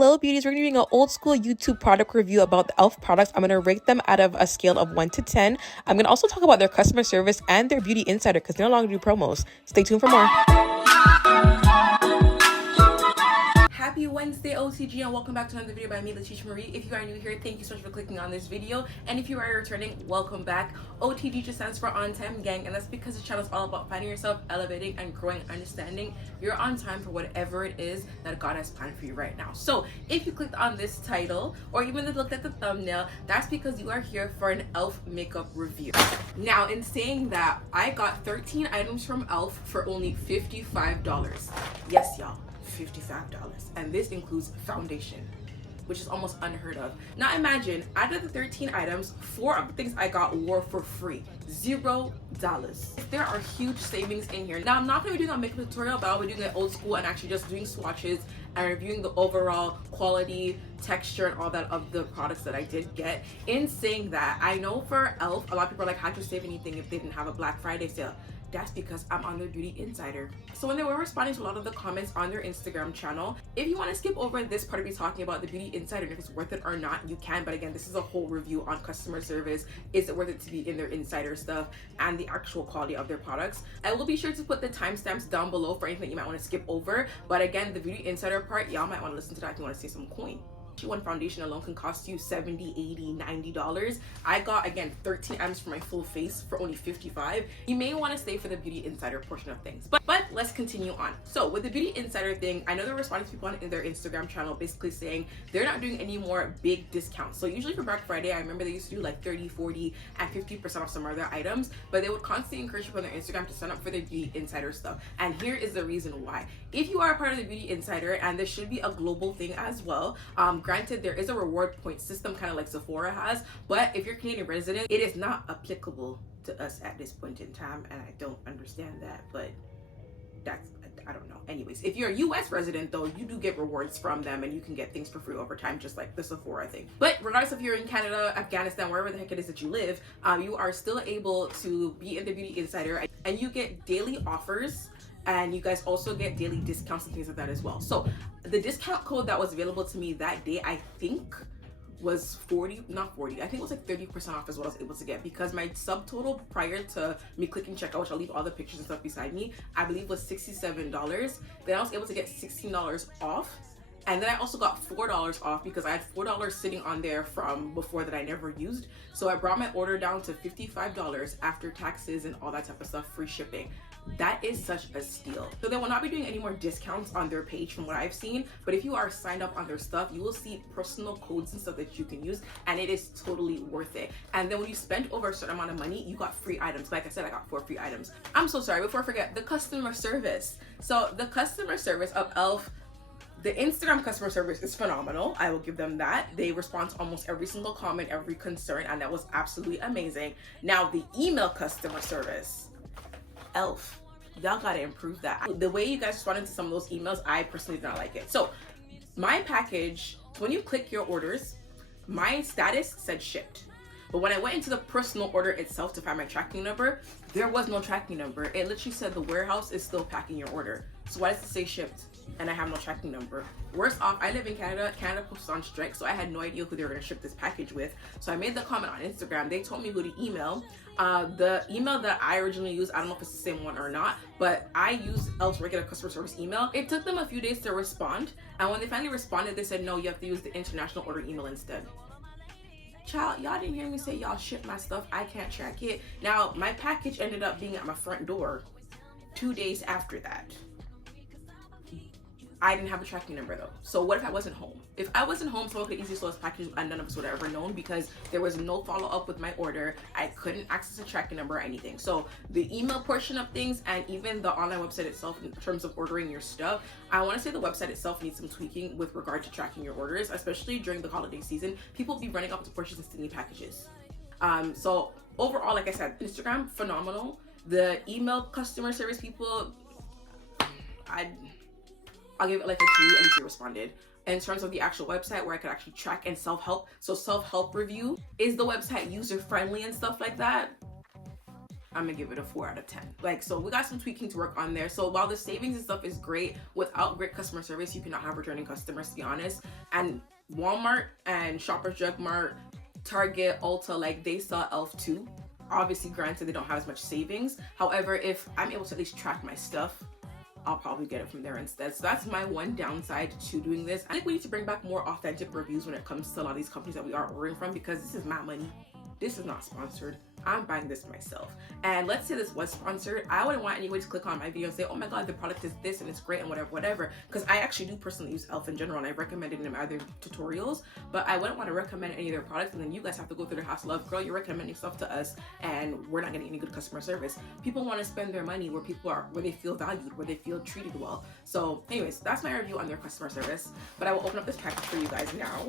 Hello beauties, we're doing an old school YouTube product review about the e.l.f. products. I'm going to rate them out of a scale of 1 to 10. I'm going to also talk about their customer service and their beauty insider because they no longer do promos. Stay tuned for more. Happy Wednesday OCG and welcome back to another video by me, Letitia Marie. If you are new here, thank you so much for clicking on this video, and if you are returning, welcome back. OTG just stands for On Time Gang, and that's because the channel is all about finding yourself, elevating and growing, understanding you're on time for whatever it is that God has planned for you right now. So if you clicked on this title or even looked at the thumbnail, that's because you are here for an e.l.f. makeup review. Now, in saying that, I got 13 items from e.l.f. for only $55. Yes, y'all. $55, and this includes foundation, which is almost unheard of. Now imagine, out of the 13 items, 4 of the things I got were for free. $0. There are huge savings in here. Now I'm not going to be doing a makeup tutorial, but I'll be doing it old school and actually just doing swatches and reviewing the overall quality, texture, and all that of the products that I did get. In saying that, I know for e.l.f., a lot of people are like, how'd you save anything if they didn't have a Black Friday sale? That's because I'm on their beauty insider. So when they were responding to a lot of the comments on their Instagram channel, if you want to skip over this part of me talking about the beauty insider and if it's worth it or not, you can. But again, this is a whole review on customer service. Is it worth it to be in their insider stuff and the actual quality of their products? I will be sure to put the timestamps down below for anything that you might want to skip over. But again, the beauty insider part, y'all might want to listen to that if you want to save some coin. One foundation alone can cost you $70, $80, $90. I got, again, 13 items for my full face for only $55. You may want to stay for the beauty insider portion of things, but let's continue on. So with the beauty insider thing, I know they're responding to people on their Instagram channel basically saying they're not doing any more big discounts. So usually for Black Friday, I remember they used to do like 30, 40 and 50% off some other items, but they would constantly encourage people on their Instagram to sign up for their beauty insider stuff. And here is the reason why. If you are a part of the beauty insider, and this should be a global thing as well, granted, there is a reward point system kind of like Sephora has, but if you're Canadian resident, it is not applicable to us at this point in time, and I don't understand that, but that's, I don't know. Anyways, if you're a US resident though, you do get rewards from them and you can get things for free over time, just like the Sephora thing. But regardless if you're in Canada, Afghanistan, wherever the heck it is that you live, you are still able to be in the beauty insider and you get daily offers. And you guys also get daily discounts and things like that as well. So the discount code that was available to me that day, I think was I think it was like 30% off is what I was able to get, because my subtotal prior to me clicking checkout, which I'll leave all the pictures and stuff beside me, I believe was $67. Then I was able to get $16 off. And then I also got $4 off because I had $4 sitting on there from before that I never used. So I brought my order down to $55 after taxes and all that type of stuff, free shipping. That is such a steal. So they will not be doing any more discounts on their page from what I've seen, but if you are signed up on their stuff, you will see personal codes and stuff that you can use, and it is totally worth it. And then when you spend over a certain amount of money, you got free items. Like I said, I got 4 free items. I'm so sorry, before I forget, the customer service. So the customer service of e.l.f., the Instagram customer service is phenomenal. I will give them that. They respond to almost every single comment, every concern, and that was absolutely amazing. Now, the email customer service, e.l.f., y'all gotta improve that. The way you guys responded to some of those emails, I personally did not like it. So my package, when you click your orders, my status said shipped. But when I went into the personal order itself to find my tracking number, there was no tracking number. It literally said the warehouse is still packing your order. So why does it say shipped and I have no tracking number? Worse off, I live in Canada. Canada Post is on strike, so I had no idea who they were going to ship this package with. So I made the comment on Instagram. They told me who to email. The email that I originally used, I don't know if it's the same one or not, but I used e.l.f.'s regular customer service email. It took them a few days to respond, and when they finally responded, they said, no, you have to use the international order email instead. Child, y'all didn't hear me say y'all ship my stuff. I can't track it. Now, my package ended up being at my front door 2 days after that. I didn't have a tracking number though. So what if I wasn't home? If I wasn't home, someone could easily store this package and none of us would have ever known because there was no follow-up with my order. I couldn't access a tracking number or anything. So the email portion of things and even the online website itself in terms of ordering your stuff, I want to say the website itself needs some tweaking with regard to tracking your orders, especially during the holiday season. People be running up to purchase and stealing packages. So overall, like I said, Instagram, phenomenal. The email customer service people, I'll give it like a 2, at least they responded. In terms of the actual website where I could actually track and self-help. So self-help review, is the website user-friendly and stuff like that? I'm gonna give it a 4 out of 10. Like, so we got some tweaking to work on there. So while the savings and stuff is great, without great customer service, you cannot have returning customers, to be honest. And Walmart and Shoppers Drug Mart, Target, Ulta, like, they saw e.l.f. too. Obviously, granted, they don't have as much savings. However, if I'm able to at least track my stuff, I'll probably get it from there instead. So that's my one downside to doing this. I think we need to bring back more authentic reviews when it comes to a lot of these companies that we are ordering from, because this is my money. This is not sponsored. I'm buying this myself. And let's say this was sponsored, I wouldn't want anyone to click on my video and say, oh my god, the product is this and it's great and whatever, because I actually do personally use e.l.f. in general, and I recommend it in my other tutorials, but I wouldn't want to recommend any of their products and then you guys have to go through the hassle of, girl, you're recommending stuff to us and we're not getting any good customer service. People want to spend their money where people are, where they feel valued, where they feel treated well. So anyways, that's my review on their customer service, but I will open up this package for you guys now.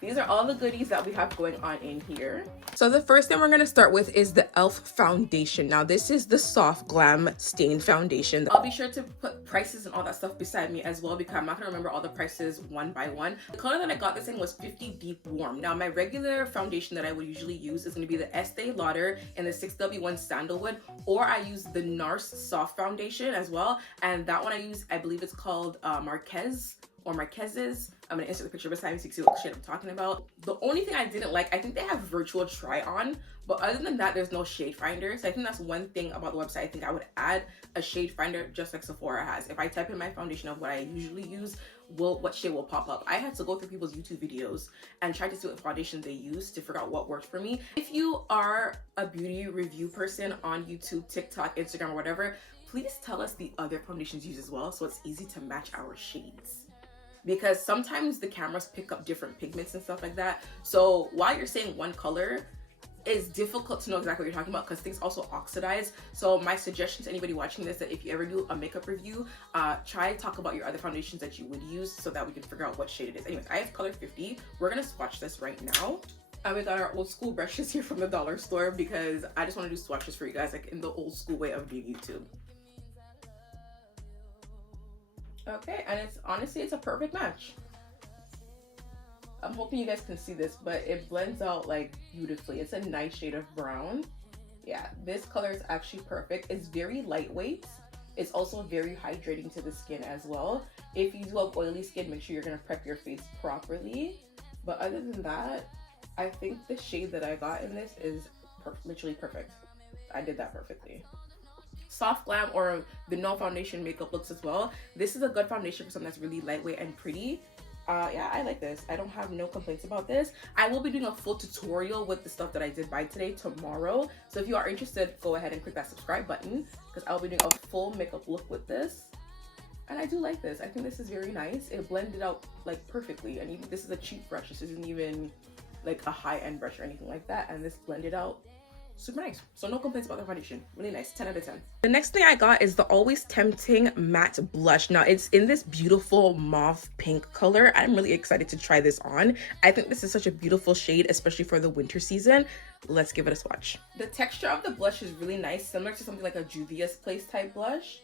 These are all the goodies that we have going on in here. So the first thing we're going to start with is the e.l.f. foundation. Now this is the Soft Glam Stain Foundation. I'll be sure to put prices and all that stuff beside me as well, because I'm not going to remember all the prices one by one. The color that I got this in was 50 Deep Warm. Now my regular foundation that I would usually use is going to be the Estee Lauder in the 6W1 Sandalwood, or I use the NARS Soft Foundation as well. And that one I use, I believe it's called Marquez or Marquez's. I'm gonna insert the picture beside me so you can see what shade I'm talking about. The only thing I didn't like, I think they have virtual try on, but other than that, there's no shade finder. So I think that's one thing about the website. I think I would add a shade finder just like Sephora has. If I type in my foundation of what I usually use, what shade will pop up. I had to go through people's YouTube videos and try to see what foundation they use to figure out what worked for me. If you are a beauty review person on YouTube, TikTok, Instagram, or whatever, please tell us the other foundations used as well, so it's easy to match our shades. Because sometimes the cameras pick up different pigments and stuff like that. So while you're saying one color, it's difficult to know exactly what you're talking about because things also oxidize. So my suggestion to anybody watching this, that if you ever do a makeup review, try to talk about your other foundations that you would use so that we can figure out what shade it is. Anyways, I have color 50. We're gonna swatch this right now. And we got our old school brushes here from the dollar store because I just want to do swatches for you guys, like in the old school way of doing YouTube. Okay, and it's honestly, it's a perfect match. I'm hoping you guys can see this, but it blends out like beautifully. It's a nice shade of brown. Yeah, this color is actually perfect. It's very lightweight. It's also very hydrating to the skin as well. If you do have oily skin, make sure you're gonna prep your face properly. But other than that, I think the shade that I got in this is literally perfect. I did that perfectly. Soft Glam, or the no foundation makeup looks as well. This is a good foundation for something that's really lightweight and pretty. Yeah, I like this. I don't have no complaints about this. I will be doing a full tutorial with the stuff that I did buy today tomorrow. So if you are interested, go ahead and click that subscribe button because I'll be doing a full makeup look with this. And I do like this. I think this is very nice. It blended out like perfectly. And even this is a cheap brush. This isn't even like a high-end brush or anything like that. And this blended out super nice. So no complaints about the foundation. Really nice. 10 out of 10. The next thing I got is the Always Tempting matte blush. Now it's in this beautiful mauve pink color. I'm really excited to try this on. I think this is such a beautiful shade, especially for the winter season. Let's give it a swatch. The texture of the blush is really nice, similar to something like a Juvia's Place type blush.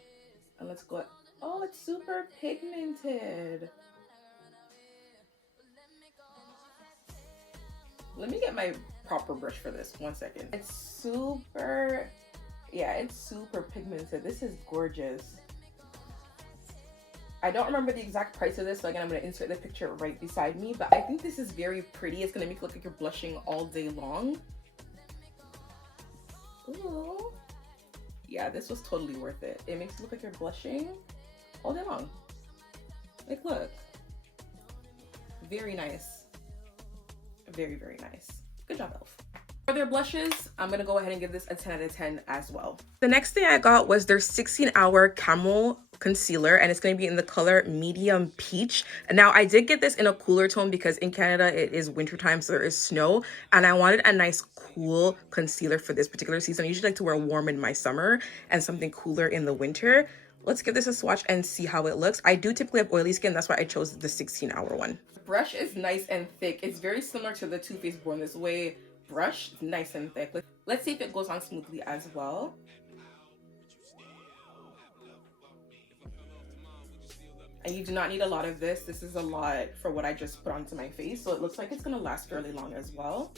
And let's go. Oh, it's super pigmented. Let me get my proper brush for this. 1 second. It's super, yeah, it's super pigmented. This is gorgeous. I don't remember the exact price of this, so again, I'm going to insert the picture right beside me, but I think this is very pretty. It's going to make it look like you're blushing all day long. Ooh. Yeah, this was totally worth it. It makes it look like you're blushing all day long. Like, look. Very nice. Very, very nice. Good job, e.l.f. For their blushes, I'm gonna go ahead and give this a 10 out of 10 as well. The next thing I got was their 16-hour Camel concealer, and it's going to be in the color medium peach. And now I did get this in a cooler tone because in Canada it is wintertime, so there is snow, and I wanted a nice cool concealer for this particular season. I usually like to wear warm in my summer and something cooler in the winter. Let's give this a swatch and see how it looks. I do typically have oily skin, that's why I chose the 16-hour one. The brush is nice and thick. It's very similar to the Too Faced Born This Way brush. It's nice and thick. Let's see if it goes on smoothly as well. And you do not need a lot of this. This is a lot for what I just put onto my face. So it looks like it's gonna last fairly long as well.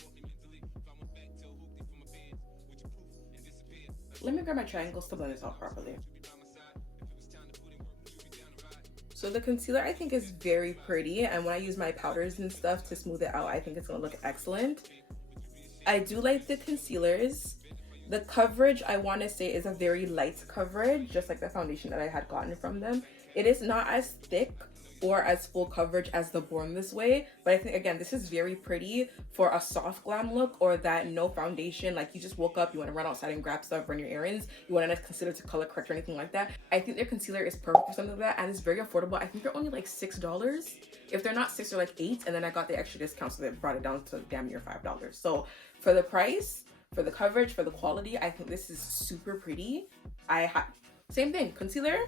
Let me grab my triangles to blend this out properly. So the concealer I think is very pretty, and when I use my powders and stuff to smooth it out, I think it's gonna look excellent. I do like the concealers. The coverage, I want to say, is a very light coverage, just like the foundation that I had gotten from them. It is not as thick or as full coverage as the Born This Way, but I think, again, this is very pretty for a soft glam look, or that no foundation, like you just woke up, you want to run outside and grab stuff, run your errands, you want to consider to color correct or anything like that. I think their concealer is perfect for something like that, and it's very affordable. I think they're only like $6. If they're not 6, they're like 8, and then I got the extra discount, so they brought it down to damn near $5. So for the price, for the coverage, for the quality, I think this is super pretty. Same thing, concealer,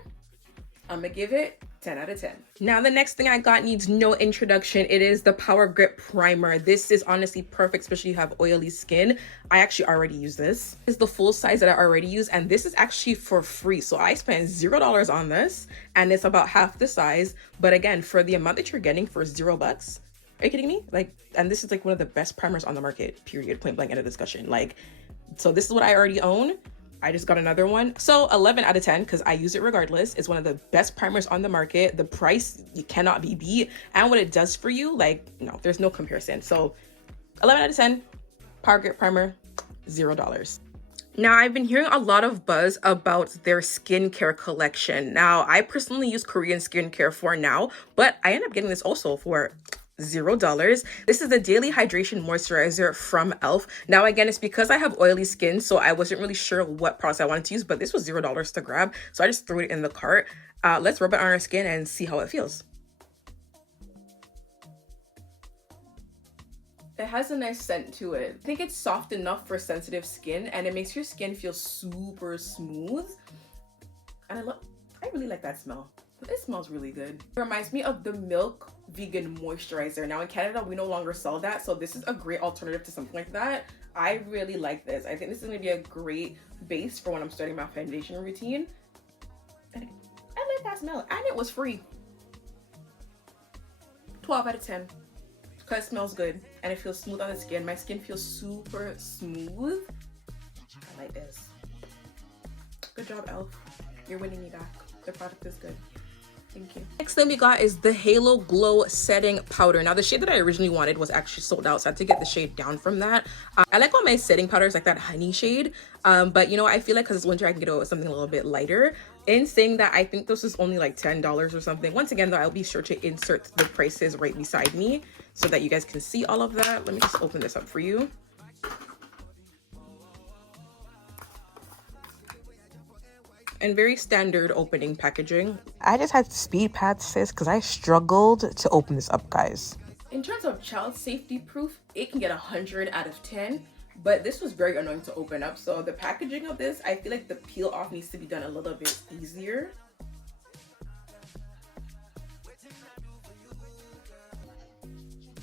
I'm gonna give it 10 out of 10. Now the next thing I got needs no introduction. It is the Power Grip Primer. This is honestly perfect, especially if you have oily skin. I actually already use this. This is the full size that I already use, and this is actually for free. So I spent $0 on this, and it's about half the size. But again, for the amount that you're getting for $0, are you kidding me? Like, and this is like one of the best primers on the market, period, point blank, end of discussion. Like, so this is what I already own. I just got another one. So 11 out of 10, because I use it regardless. It's one of the best primers on the market. The price, you cannot be beat. And what it does for you, like, no, there's no comparison. So 11 out of 10, Power Grip Primer, $0. Now, I've been hearing a lot of buzz about their skincare collection. Now, I personally use Korean skincare for now, but I end up getting this also for $0. This is the Daily Hydration Moisturizer from e.l.f. Now, again, it's because I have oily skin, so I wasn't really sure what products I wanted to use, but this was $0 to grab, so I just threw it in the cart. Let's rub it on our skin and see how it feels. It has a nice scent to it. I think it's soft enough for sensitive skin, and it makes your skin feel super smooth. And I really like that smell. It smells really good. It reminds me of the Milk Vegan Moisturizer. Now in Canada, we no longer sell that, so this is a great alternative to something like that. I really like this. I think this is gonna be a great base for when I'm starting my foundation routine. And I like that smell, and it was free. 12 out of 10. Because it smells good and it feels smooth on the skin. My skin feels super smooth. I like this. Good job, e.l.f. You're winning me back. The product is good. Thank you. Next thing we got is the Halo Glow Setting Powder. Now, the shade that I originally wanted was actually sold out, so I had to get the shade down from that. I like all my setting powders, like that honey shade. But you know, I feel like because it's winter, I can get away with something a little bit lighter. In saying that, I think this is only like $10 or something. Once again, though, I'll be sure to insert the prices right beside me so that you guys can see all of that. Let me just open this up for you. And very standard opening packaging. I just had speed pads, sis, because I struggled to open this up, guys. In terms of child safety proof, it can get 100 out of 10, but this was very annoying to open up. So the packaging of this, I feel like the peel off needs to be done a little bit easier.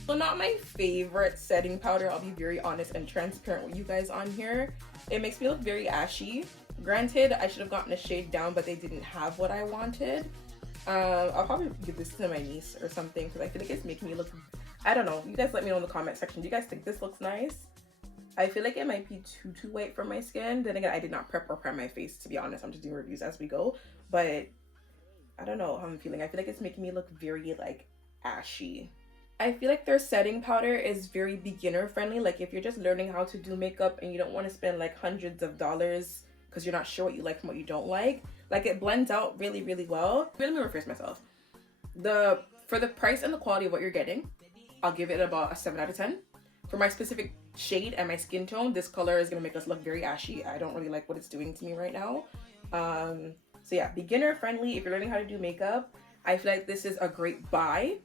So not my favorite setting powder, I'll be very honest and transparent with you guys on here. It makes me look very ashy. Granted, I should have gotten a shade down, but they didn't have what I wanted. I'll probably give this to my niece or something because I feel like it's making me look, I don't know. You guys let me know in the comment section. Do you guys think this looks nice? I feel like it might be too white for my skin. Then again, I did not prep or prime my face, to be honest. I'm just doing reviews as we go. But I don't know how I'm feeling. I feel like it's making me look very like ashy. I feel like their setting powder is very beginner friendly. Like if you're just learning how to do makeup and you don't want to spend like hundreds of dollars because you're not sure what you like and what you don't like it blends out really, really well. Let me rephrase myself. For the price and the quality of what you're getting, I'll give it about a 7 out of 10. For my specific shade and my skin tone, this color is going to make us look very ashy. I don't really like what it's doing to me right now. So yeah, beginner friendly. If you're learning how to do makeup, I feel like this is a great buy.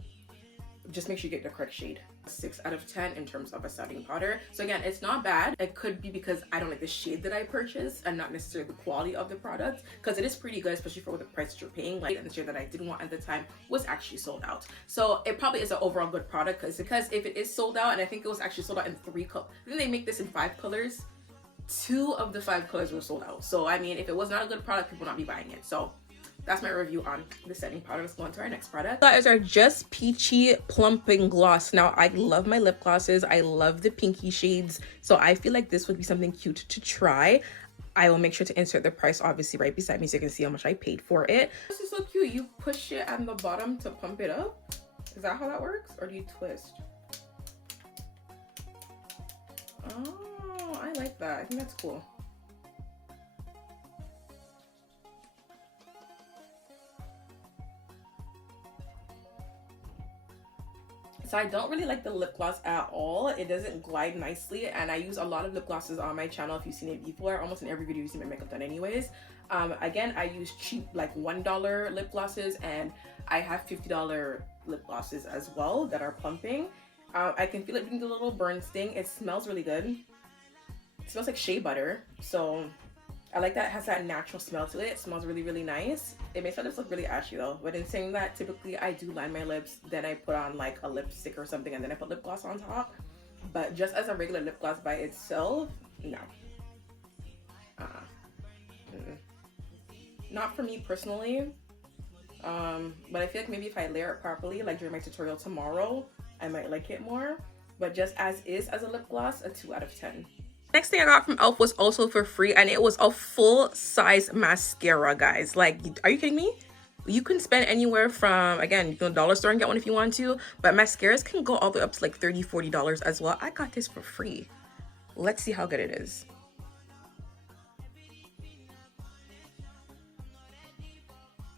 Just make sure you get the correct shade. 6 out of 10 in terms of a setting powder. So again, it's not bad. It could be because I don't like the shade that I purchased and not necessarily the quality of the product, because it is pretty good, especially for the price that you're paying. Like, and the shade that I didn't want at the time was actually sold out. So it probably is an overall good product, because if it is sold out, and I think it was actually sold out in 3 colors. I think they make this in 5 colors. 2 of the 5 colors were sold out. So I mean, if it was not a good product, people would not be buying it. So that's my review on the setting powder. Let's go on to our next product. That is our Just Peachy Plumping Gloss. Now, I love my lip glosses. I love the pinky shades. So I feel like this would be something cute to try. I will make sure to insert the price obviously right beside me so you can see how much I paid for it. This is so cute. You push it on the bottom to pump it up. Is that how that works? Or do you twist? Oh, I like that. I think that's cool. So I don't really like the lip gloss at all. It doesn't glide nicely, and I use a lot of lip glosses on my channel. If you've seen it before, almost in every video you see my makeup done anyways. Again, I use cheap like $1 lip glosses, and I have $50 lip glosses as well that are plumping. I can feel it being a little burn sting. It smells really good. It smells like shea butter, so I like that. It has that natural smell to it. It smells really, really nice. It makes my lips look really ashy though. But in saying that, typically I do line my lips, then I put on like a lipstick or something, and then I put lip gloss on top. But just as a regular lip gloss by itself, no. Not for me personally. But I feel like maybe if I layer it properly, like during my tutorial tomorrow, I might like it more. But just as is as a lip gloss, a 2 out of 10. Next thing I got from e.l.f. was also for free, and it was a full-size mascara, guys. Like, are you kidding me? You can spend anywhere from, again, you can go to the dollar store and get one if you want to, but mascaras can go all the way up to like $30, $40 as well. I got this for free. Let's see how good it is.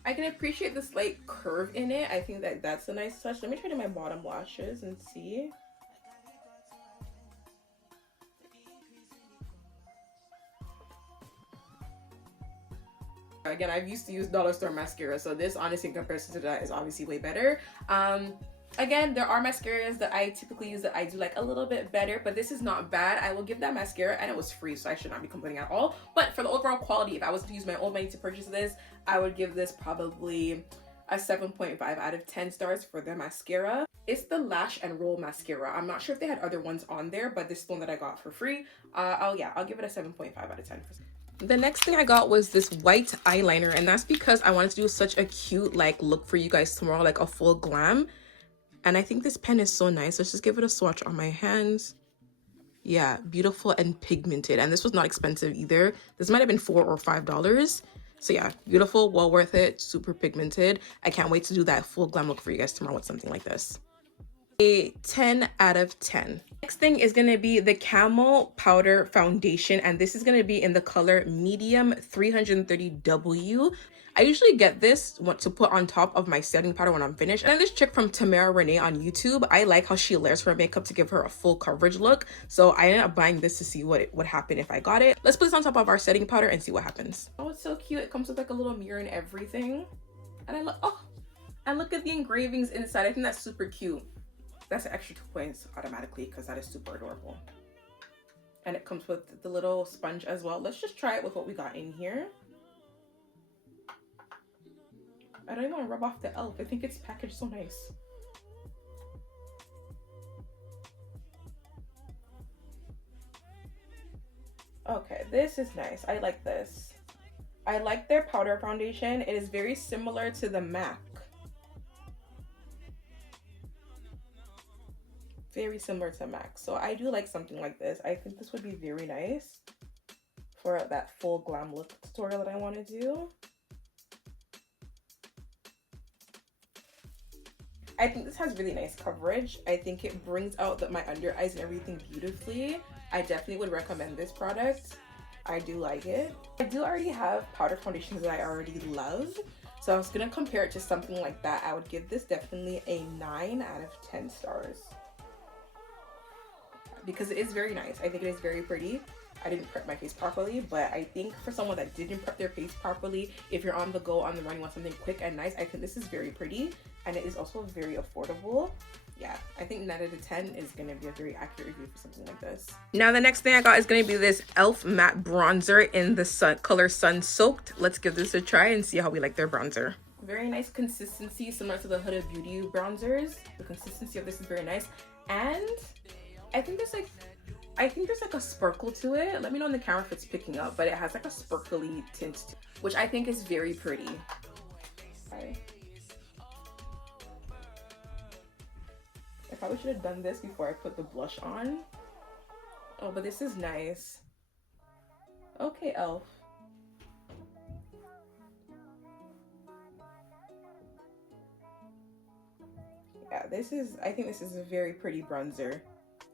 I can appreciate the slight curve in it. I think that that's a nice touch. Let me try to my bottom lashes and see. Again, I've used to use dollar store mascara, so this honestly in comparison to that is obviously way better. Again, there are mascaras that I typically use that I do like a little bit better, but this is not bad. I will give that mascara, and it was free, so I should not be complaining at all. But for the overall quality, if I was to use my own money to purchase this, I would give this probably a 7.5 out of 10 stars for the mascara. It's the Lash and Roll mascara. I'm not sure if they had other ones on there, but this is the one that I got for free. I'll give it a 7.5 out of 10. The next thing I got was this white eyeliner, and that's because I wanted to do such a cute like look for you guys tomorrow, like a full glam. And I think this pen is so nice. Let's just give it a swatch on my hands. Yeah, beautiful and pigmented, and this was not expensive either. This might have been $4 or $5. So yeah, beautiful, well worth it, super pigmented. I can't wait to do that full glam look for you guys tomorrow with something like this. A 10 out of 10. Next thing is going to be the Camel Powder Foundation, and this is going to be in the color medium 330W. I usually get this to put on top of my setting powder when I'm finished. And this chick from Tamara Renee on YouTube, I like how she layers her makeup to give her a full coverage look. So I ended up buying this to see what would happen if I got it. Let's put this on top of our setting powder and see what happens. Oh, it's so cute. It comes with like a little mirror and everything. And I love, oh, and look at the engravings inside. I think that's super cute. That's an extra 2 points automatically because that is super adorable. And it comes with the little sponge as well. Let's just try it with what we got in here. I don't even want to rub off the e.l.f. I think it's packaged so nice. Okay, this is nice. I like this. I like their powder foundation. It is very similar to the MAC. Very similar to MAC. So I do like something like this. I think this would be very nice for that full glam look tutorial that I want to do. I think this has really nice coverage. I think it brings out my under eyes and everything beautifully. I definitely would recommend this product. I do like it. I do already have powder foundations that I already love. So I was gonna compare it to something like that. I would give this definitely a 9 out of 10 stars. Because it is very nice. I think it is very pretty. I didn't prep my face properly, but I think for someone that didn't prep their face properly, if you're on the go, on the run, you want something quick and nice, I think this is very pretty, and it is also very affordable. Yeah, I think 9 out of 10 is going to be a very accurate review for something like this. Now the next thing I got is going to be this e.l.f. matte bronzer in the color Sun Soaked. Let's give this a try and see how we like their bronzer. Very nice consistency, similar to the Huda Beauty bronzers. The consistency of this is very nice, and I think there's like a sparkle to it. Let me know in the camera if it's picking up, but it has like a sparkly tint to it, which I think is very pretty. Okay. I probably should have done this before I put the blush on. Oh, but this is nice. Okay, e.l.f. I think this is a very pretty bronzer,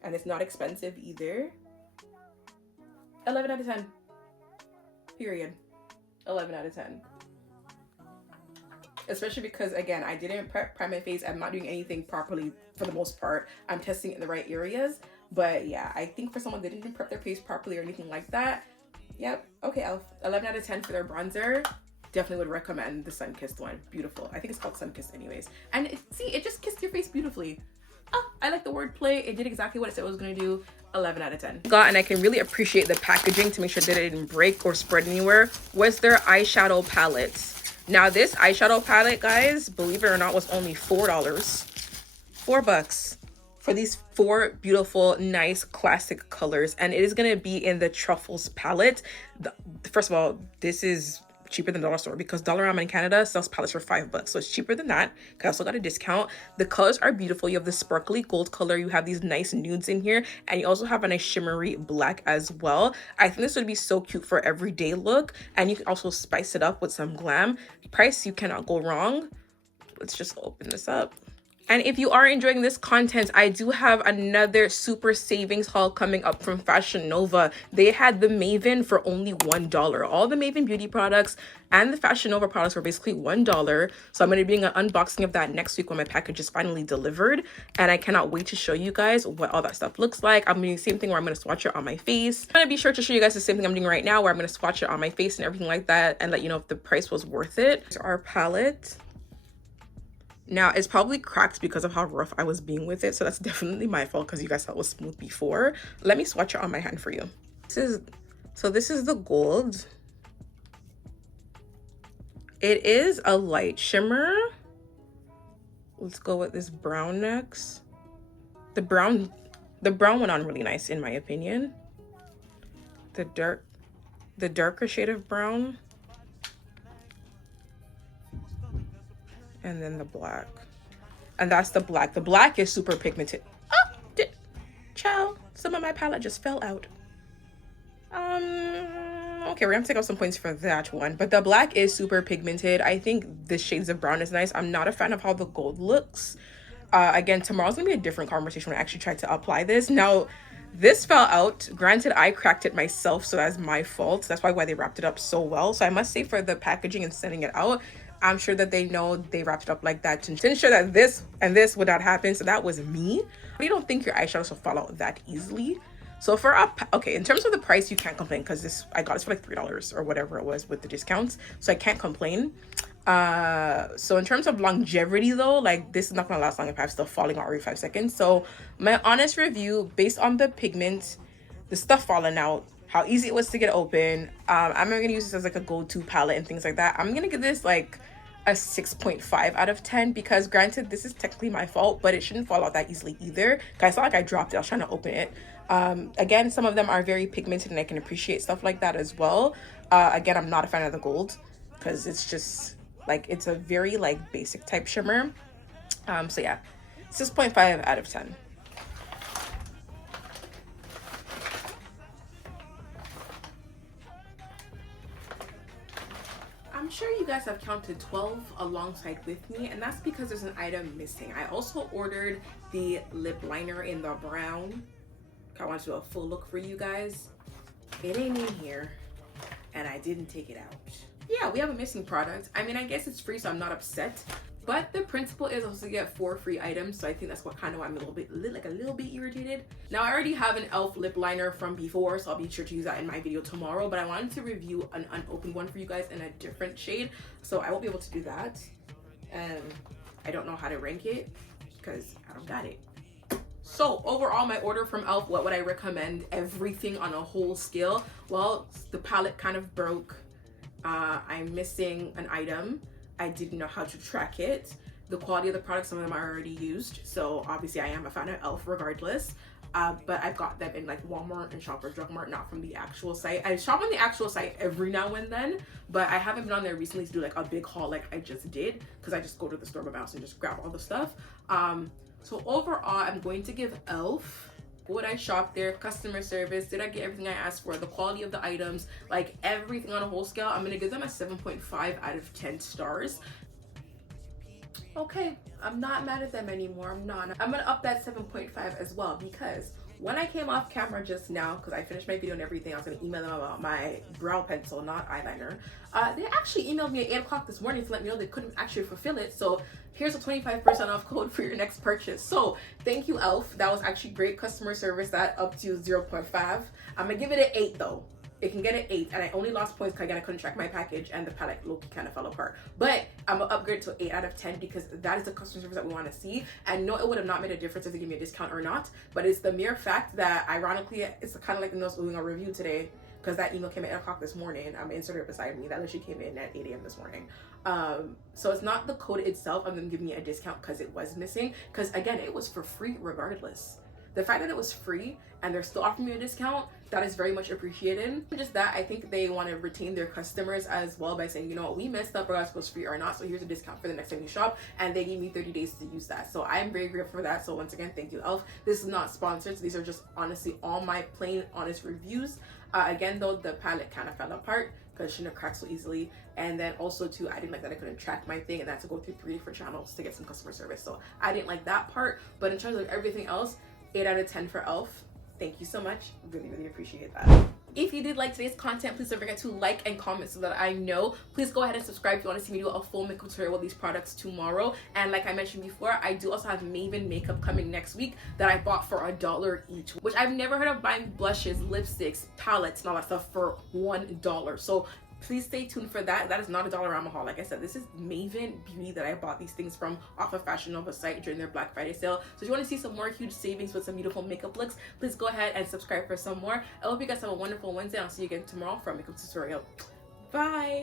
and it's not expensive either. 11 out of 10. Period. 11 out of 10. Especially because, again, I didn't prime my face. I'm not doing anything properly for the most part. I'm testing in the right areas. But yeah, I think for someone that didn't prep their face properly or anything like that, yep, okay, Elf. 11 out of 10 for their bronzer. Definitely would recommend the Sun-Kissed one. Beautiful. I think it's called Sun-Kissed anyways. And it just kissed your face beautifully. Oh, I like the wordplay. It did exactly what it said it was going to do. 11 out of 10. And I can really appreciate the packaging to make sure that it didn't break or spread anywhere, was their eyeshadow palettes. Now this eyeshadow palette, guys, believe it or not, was only $4. $4 for these 4 beautiful, nice, classic colors. And it is going to be in the Truffles palette. First of all, this is cheaper than Dollar Store because Dollarama in Canada sells palettes for $5, so it's cheaper than that. I also got a discount. The colors are beautiful. You have the sparkly gold color, you have these nice nudes in here, and you also have a nice shimmery black as well. I think this would be so cute for everyday look, and you can also spice it up with some glam. Price, you cannot go wrong. Let's just open this up. And if you are enjoying this content, I do have another super savings haul coming up from Fashion Nova. They had the Maven for only $1. All the Maven beauty products and the Fashion Nova products were basically $1. So I'm going to be doing an unboxing of that next week when my package is finally delivered. And I cannot wait to show you guys what all that stuff looks like. I'm doing the same thing where I'm going to swatch it on my face. I'm going to be sure to show you guys the same thing I'm doing right now where I'm going to swatch it on my face and everything like that and let you know if the price was worth it. Here's our palette. Now, it's probably cracked because of how rough I was being with it. So that's definitely my fault because you guys thought it was smooth before. Let me swatch it on my hand for you. This is the gold. It is a light shimmer. Let's go with this brown next. The brown went on really nice in my opinion. The darker shade of brown. And then the black, and that's the black. The black is super pigmented. Oh, child, some of my palette just fell out. Okay, we're gonna take off some points for that one, but the black is super pigmented. I think the shades of brown is nice. I'm not a fan of how the gold looks. Again, tomorrow's gonna be a different conversation when I actually try to apply this. Now, this fell out. Granted, I cracked it myself, so that's my fault. That's why they wrapped it up so well. So I must say, for the packaging and sending it out, I'm sure that they know they wrapped it up like that to ensure that this and this would not happen. So that was me. But you don't think your eyeshadows will fall out that easily. So okay, in terms of the price, you can't complain because I got this for like $3 or whatever it was with the discounts. So I can't complain. So in terms of longevity though, like this is not gonna last long if I have stuff falling out every 5 seconds. So my honest review based on the pigment, the stuff falling out, how easy it was to get open, I'm gonna use this as like a go-to palette and things like that. I'm gonna give this like a 6.5 out of 10 because granted this is technically my fault, but it shouldn't fall out that easily either. I felt like I dropped it. I was trying to open it. Again, some of them are very pigmented and I can appreciate stuff like that as well. Again, I'm not a fan of the gold because it's just like it's a very like basic type shimmer. So yeah, 6.5 out of 10. I'm sure you guys have counted 12 alongside with me, and that's because there's an item missing. I also ordered the lip liner in the brown. I want to do a full look for you guys. It ain't in here, and I didn't take it out. Yeah, we have a missing product. I mean, I guess it's free, so I'm not upset. But the principle is also to get 4 free items, so I think that's what kind of why I'm a little bit irritated. Now, I already have an e.l.f. lip liner from before, so I'll be sure to use that in my video tomorrow. But I wanted to review an unopened one for you guys in a different shade, so I won't be able to do that. And I don't know how to rank it because I don't got it. So overall, my order from e.l.f., what would I recommend? Everything on a whole scale. Well, the palette kind of broke. I'm missing an item. I didn't know how to track it. The quality of the products, some of them are already used. So obviously I am a fan of e.l.f. regardless. But I've got them in like Walmart and Shoppers Drug Mart, not from the actual site. I shop on the actual site every now and then, but I haven't been on there recently to do like a big haul like I just did because I just go to the store by mouse and just grab all the stuff. So overall, I'm going to give e.l.f. Would I shop there? Customer service, did I get everything I asked for? The quality of the items, like everything on a whole scale, I'm gonna give them a 7.5 out of 10 stars. Okay, I'm not mad at them anymore. I'm not. I'm gonna up that 7.5 as well, because when I came off camera just now, because I finished my video and everything, I was gonna email them about my brow pencil, not eyeliner. They actually emailed me at 8 o'clock this morning to let me know they couldn't actually fulfill it. So here's a 25% off code for your next purchase. So thank you, Elf. That was actually great customer service. That up to 0.5. I'm gonna give it an 8 though. It can get an 8, and I only lost points because again I couldn't track my package and the palette look kind of fell apart. But I'm gonna upgrade to 8 out of 10 because that is the customer service that we want to see. And no, it would have not made a difference if they give me a discount or not. But it's the mere fact that, ironically, it's kind of like the notes doing a review today, because that email came at 8 o'clock this morning. I'm inserted beside me. That literally came in at 8 a.m. this morning. So it's not the code itself. I'm gonna give me a discount because it was missing. Because again, it was for free regardless. The fact that it was free and they're still offering me a discount, that is very much appreciated. Just that, I think they want to retain their customers as well by saying, you know what, we messed up regardless if it was free or not, so here's a discount for the next time you shop, and they gave me 30 days to use that. So I'm very grateful for that. So once again, thank you, Elf. This is not sponsored, so these are just honestly all my plain honest reviews. Again though, the palette kind of fell apart because it shouldn't have cracked so easily, and then also too, I didn't like that I couldn't track my thing and I had to go through 3 different channels to get some customer service. So I didn't like that part, but in terms of everything else, 8 out of 10 for Elf. Thank you so much. Really appreciate that. If you did like today's content, please don't forget to like and comment so that I know. Please go ahead and subscribe if you want to see me do a full makeup tutorial with these products tomorrow. And like I mentioned before, I do also have Maven makeup coming next week that I bought for $1 each, which I've never heard of buying blushes, lipsticks, palettes, and all that stuff for $1. So please stay tuned for that. That is not a Dollarama haul. Like I said, this is Maven Beauty that I bought these things from off of Fashion Nova site during their Black Friday sale. So if you want to see some more huge savings with some beautiful makeup looks, please go ahead and subscribe for some more. I hope you guys have a wonderful Wednesday. I'll see you again tomorrow for a makeup tutorial. Bye!